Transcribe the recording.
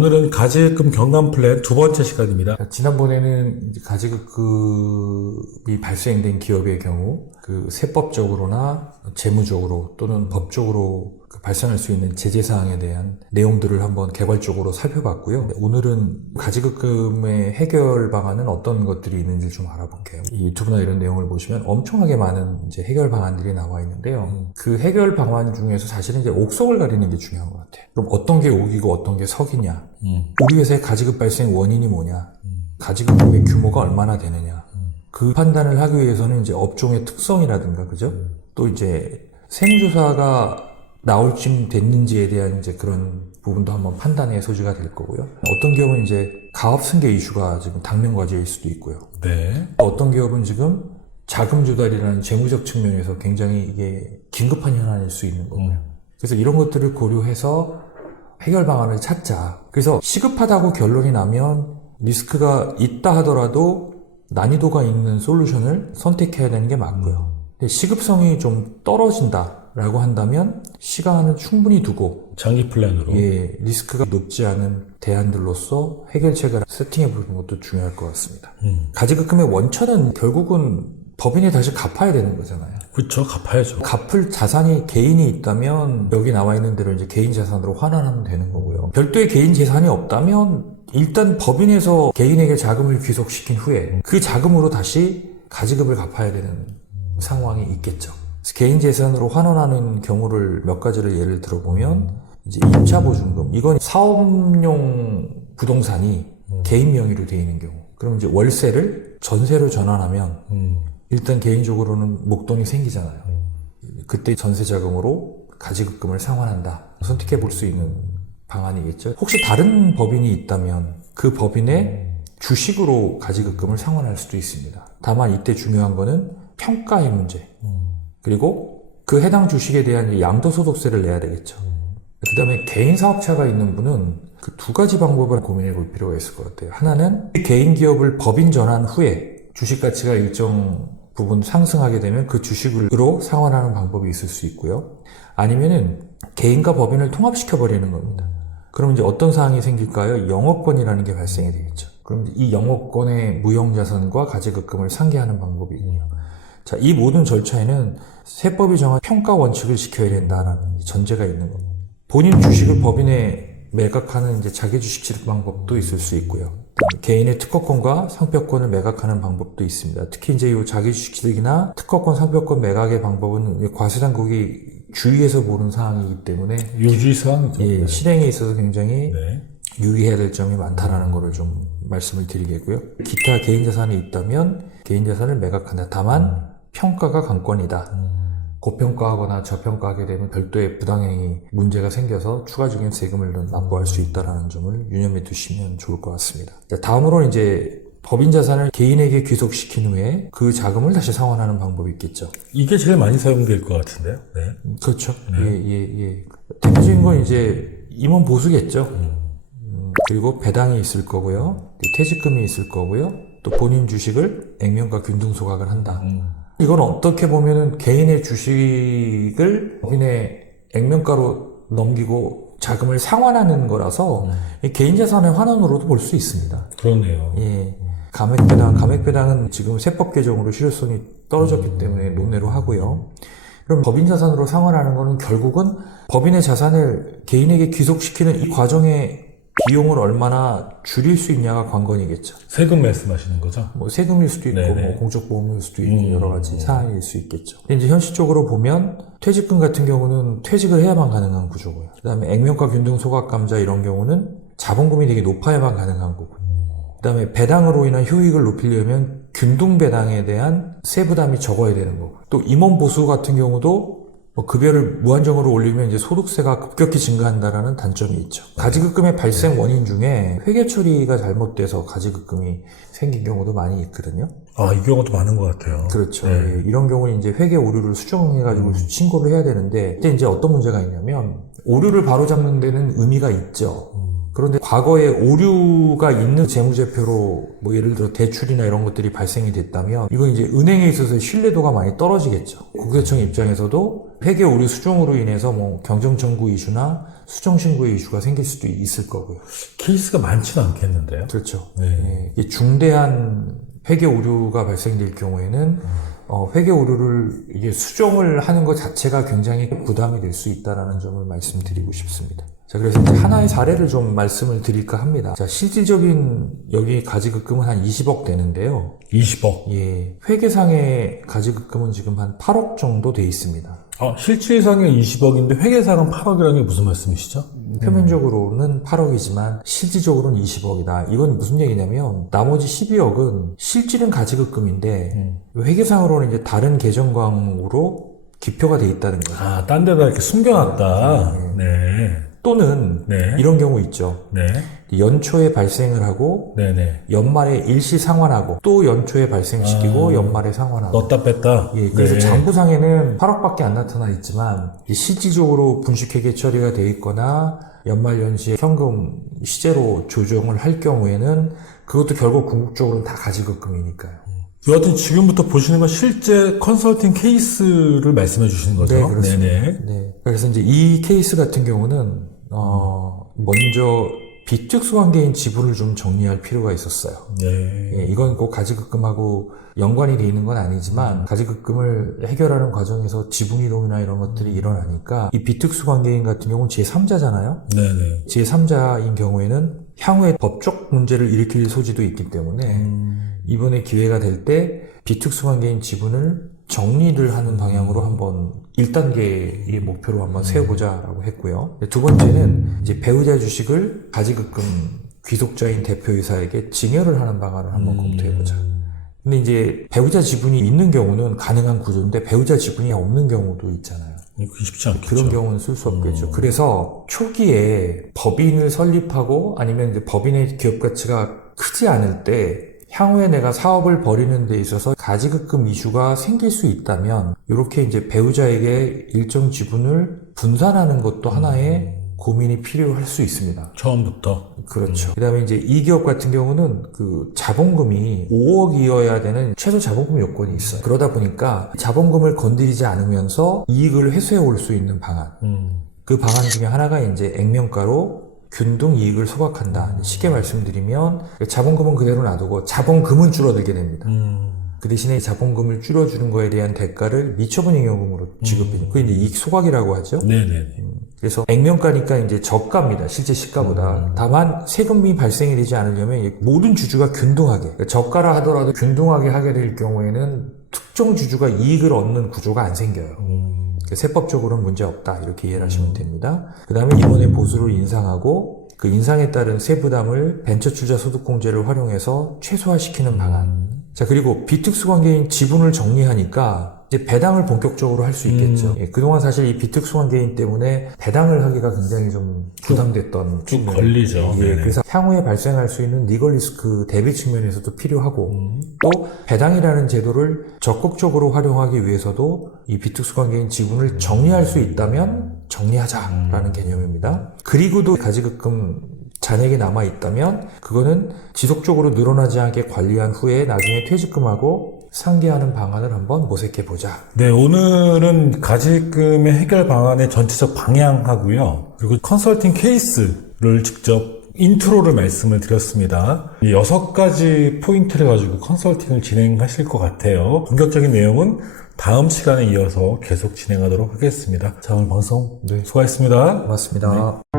오늘은 가지급금 경감 플랜 두 번째 시간입니다. 지난번에는 이제 가지급금이 발생된 기업의 경우 그 세법적으로나 재무적으로 또는 법적으로 발생할 수 있는 제재 사항에 대한 내용들을 한번 개괄적으로 살펴봤고요. 오늘은 가지급금의 해결 방안은 어떤 것들이 있는지 좀 알아볼게요. 이 유튜브나 이런 내용을 보시면 엄청나게 많은 이제 해결 방안들이 나와 있는데요. 그 해결 방안 중에서 사실은 이제 옥석을 가리는 게 중요한 것 같아요. 그럼 어떤 게 옥이고 어떤 게 석이냐? 우리 회사의 가지급 발생 원인이 뭐냐? 가지급금의 규모가 얼마나 되느냐? 그 판단을 하기 위해서는 이제 업종의 특성이라든가, 그죠? 또 이제 세무조사가 나올 쯤 됐는지에 대한 이제 그런 부분도 한번 판단의 소지가 될 거고요. 어떤 기업은 이제 가업 승계 이슈가 지금 당면 과제일 수도 있고요. 네. 어떤 기업은 지금 자금 조달이라는 재무적 측면에서 굉장히 이게 긴급한 현안일 수 있는 거고요. 그래서 이런 것들을 고려해서 해결 방안을 찾자. 그래서 시급하다고 결론이 나면 리스크가 있다 하더라도 난이도가 있는 솔루션을 선택해야 되는 게 맞고요. 근데 시급성이 좀 떨어진다라고 한다면 시간을 충분히 두고 장기 플랜으로. 리스크가 높지 않은 대안들로서 해결책을 세팅해 보는 것도 중요할 것 같습니다. 가지급금의 원천은 결국은 법인이 다시 갚아야 되는 거잖아요. 그렇죠. 갚아야죠. 갚을 자산이 개인이 있다면 여기 나와 있는 대로 이제 개인 자산으로 환원하면 되는 거고요. 별도의 개인 재산이 없다면 일단 법인에서 개인에게 자금을 귀속시킨 후에 그 자금으로 다시 가지급을 갚아야 되는 상황이 있겠죠. 그래서 개인 재산으로 환원하는 경우를 몇 가지를 예를 들어보면 이제 임차보증금, 이건 사업용 부동산이 개인 명의로 되어 있는 경우, 그럼 이제 월세를 전세로 전환하면 일단 개인적으로는 목돈이 생기잖아요. 그때 전세자금으로 가지급금을 상환한다. 선택해 볼 수 있는 방안이겠죠. 혹시 다른 법인이 있다면 그 법인의 주식으로 가지급금을 상환할 수도 있습니다. 다만 이때 중요한 거는 평가의 문제. 그리고 그 해당 주식에 대한 양도소득세를 내야 되겠죠. 그 다음에 개인 사업차가 있는 분은 그 두 가지 방법을 고민해 볼 필요가 있을 것 같아요. 하나는 개인 기업을 법인 전환 후에 주식 가치가 일정 부분 상승하게 되면 그 주식으로 상환하는 방법이 있을 수 있고요. 아니면은 개인과 법인을 통합시켜 버리는 겁니다. 그럼 이제 어떤 사항이 생길까요? 영업권이라는 게 발생이 되겠죠. 그럼 이 영업권의 무형자산과 가지급금을 상기하는 방법이 있고요. 자, 이 모든 절차에는 세법이 정한 평가 원칙을 지켜야 된다는 전제가 있는 겁니다. 본인 주식을 법인에 매각하는 이제 자기 주식 취득 방법도 있을 수 있고요. 개인의 특허권과 상표권을 매각하는 방법도 있습니다. 특히 이제 이 자기 주식 취득이나 특허권, 상표권 매각의 방법은 과세당국이 주의해서 보는 사항이기 때문에 유지 사항이죠. 실행에 있어서 굉장히 유의해야 될 점이 많다라는 것을 좀 말씀을 드리겠고요. 기타 개인 자산이 있다면 개인 자산을 매각한다. 다만 평가가 관건이다. 고평가하거나 저평가하게 되면 별도의 부당행위 문제가 생겨서 추가적인 세금을 납부할 수 있다는 점을 유념해 두시면 좋을 것 같습니다. 다음으로는 이제 법인 자산을 개인에게 귀속시킨 후에 그 자금을 다시 상환하는 방법이 있겠죠. 이게 제일 많이 사용될 것 같은데요. 네. 그렇죠. 대표적인 건 이제 임원 보수겠죠. 그리고 배당이 있을 거고요. 퇴직금이 있을 거고요. 또 본인 주식을 액면가 균등 소각을 한다. 이건 어떻게 보면은 개인의 주식을 법인의 액면가로 넘기고 자금을 상환하는 거라서 개인 자산의 환원으로도 볼 수 있습니다. 그렇네요. 감액배당은 지금 세법 개정으로 실효성이 떨어졌기 때문에 논외로 하고요. 그럼 법인 자산으로 상환하는 거는 결국은 법인의 자산을 개인에게 귀속시키는 이 과정에 비용을 얼마나 줄일 수 있냐가 관건이겠죠. 세금 말씀하시는 거죠? 뭐 세금일 수도 있고, 뭐 공적보험일 수도 있고, 여러 가지 사항일 수 있겠죠. 근데 이제 현실적으로 보면 퇴직금 같은 경우는 퇴직을 해야만 가능한 구조고요. 그 다음에 액면가 균등 소각감자 이런 경우는 자본금이 되게 높아야만 가능한 거고요. 그 다음에 배당으로 인한 효익을 높이려면 균등 배당에 대한 세부담이 적어야 되는 거고, 또 임원 보수 같은 경우도 급여를 무한정으로 올리면 이제 소득세가 급격히 증가한다라는 단점이 있죠. 가지급금의 발생 원인 중에 회계 처리가 잘못돼서 가지급금이 생긴 경우도 많이 있거든요. 이 경우도 많은 것 같아요. 그렇죠. 이런 경우는 이제 회계 오류를 수정해가지고 신고를 해야 되는데, 그때 이제 어떤 문제가 있냐면, 오류를 바로잡는 데는 의미가 있죠. 그런데 과거에 오류가 있는 재무제표로 뭐 예를 들어 대출이나 이런 것들이 발생이 됐다면 이건 이제 은행에 있어서 신뢰도가 많이 떨어지겠죠. 국세청 입장에서도 회계 오류 수정으로 인해서 뭐 경정 청구 이슈나 수정 신고의 이슈가 생길 수도 있을 거고요. 케이스가 많지는 않겠는데요. 그렇죠. 네. 이게 중대한 회계 오류가 발생될 경우에는 회계 오류를 이게 수정을 하는 것 자체가 굉장히 부담이 될 수 있다라는 점을 말씀드리고 싶습니다. 자, 그래서 이제 하나의 사례를 좀 말씀을 드릴까 합니다. 자, 실질적인 여기 가지급금은 한 20억 되는데요. 20억. 예, 회계상의 가지급금은 지금 한 8억 정도 돼 있습니다. 실질상의 20억인데 회계상은 8억이라는 게 무슨 말씀이시죠? 표면적으로는 8억이지만 실질적으로는 20억이다. 이건 무슨 얘기냐면 나머지 12억은 실질은 가지급금인데 회계상으로는 이제 다른 계정광으로 기표가 돼 있다는 거죠. 딴 데다 이렇게 숨겨놨다. 네. 또는 네. 이런 경우 있죠. 네. 연초에 발생을 하고 네네. 연말에 일시 상환하고 또 연초에 발생시키고 연말에 상환하고. 넣었다 뺐다. 예, 그래서 네. 장부상에는 8억밖에 안 나타나 있지만 실질적으로 분식회계 처리가 돼 있거나 연말 연시에 현금 시제로 조정을 할 경우에는 그것도 결국 궁극적으로는 다 가지급금이니까요. 여하튼 지금부터 보시는 건 실제 컨설팅 케이스를 말씀해 주시는 거죠? 네, 그렇습니다. 네네. 네. 그래서 이제 이 케이스 같은 경우는 먼저 비특수관계인 지분을 좀 정리할 필요가 있었어요. 네. 예, 이건 꼭 가지급금하고 연관이 돼 있는 건 아니지만 가지급금을 해결하는 과정에서 지분이동이나 이런 것들이 일어나니까 이 비특수관계인 같은 경우는 제3자잖아요. 네네. 제3자인 경우에는 향후에 법적 문제를 일으킬 소지도 있기 때문에 이번에 기회가 될 때 비특수관계인 지분을 정리를 하는 방향으로 한번 1단계의 목표로 한번 세워보자라고 했고요. 두 번째는 이제 배우자 주식을 가지급금 귀속자인 대표이사에게 증여를 하는 방안을 한번 검토해보자. 근데 이제 배우자 지분이 있는 경우는 가능한 구조인데 배우자 지분이 없는 경우도 있잖아요. 그게 쉽지 않겠죠. 그런 경우는 쓸 수 없겠죠. 그래서 초기에 법인을 설립하고 아니면 이제 법인의 기업 가치가 크지 않을 때 향후에 내가 사업을 벌이는 데 있어서 가지급금 이슈가 생길 수 있다면 이렇게 이제 배우자에게 일정 지분을 분산하는 것도 하나의 고민이 필요할 수 있습니다. 처음부터. 그렇죠. 그 다음에 이제 이 기업 같은 경우는 그 자본금이 5억이어야 되는 최소 자본금 요건이 있어요. 그러다 보니까 자본금을 건드리지 않으면서 이익을 회수해 올 수 있는 방안. 그 방안 중에 하나가 이제 액면가로 균등 이익을 소각한다. 쉽게 말씀드리면 자본금은 그대로 놔두고 자본금은 줄어들게 됩니다. 그 대신에 자본금을 줄여주는 거에 대한 대가를 미처분잉여금으로 지급해요. 그게 이제 이익 소각이라고 하죠. 네네네. 그래서 액면가니까 이제 저가입니다. 실제 시가보다. 다만 세금이 발생이 되지 않으려면 모든 주주가 균등하게, 그러니까 저가라 하더라도 균등하게 하게 될 경우에는 특정 주주가 이익을 얻는 구조가 안 생겨요. 세법적으로는 문제 없다 이렇게 이해를 하시면 됩니다. 그 다음에 이번에 보수를 인상하고 그 인상에 따른 세부담을 벤처투자 소득공제를 활용해서 최소화시키는 방안. 자, 그리고 비특수관계인 지분을 정리하니까 이제 배당을 본격적으로 할 수 있겠죠. 예, 그동안 사실 이 비특수관계인 때문에 배당을 하기가 굉장히 좀 부담됐던 쭉 걸리죠. 예, 네네. 그래서 향후에 발생할 수 있는 리걸 리스크 대비 측면에서도 필요하고 또 배당이라는 제도를 적극적으로 활용하기 위해서도 이 비특수관계인 지분을 정리할 수 있다면 정리하자라는 개념입니다. 그리고도 가지급금 잔액이 남아있다면 그거는 지속적으로 늘어나지 않게 관리한 후에 나중에 퇴직금하고 상계하는 방안을 한번 모색해보자. 네, 오늘은 가지급금의 해결 방안의 전체적 방향하고요. 그리고 컨설팅 케이스를 직접 인트로를 말씀을 드렸습니다. 6가지 포인트를 가지고 컨설팅을 진행하실 것 같아요. 본격적인 내용은 다음 시간에 이어서 계속 진행하도록 하겠습니다. 자, 오늘 방송 수고하셨습니다. 고맙습니다. 네.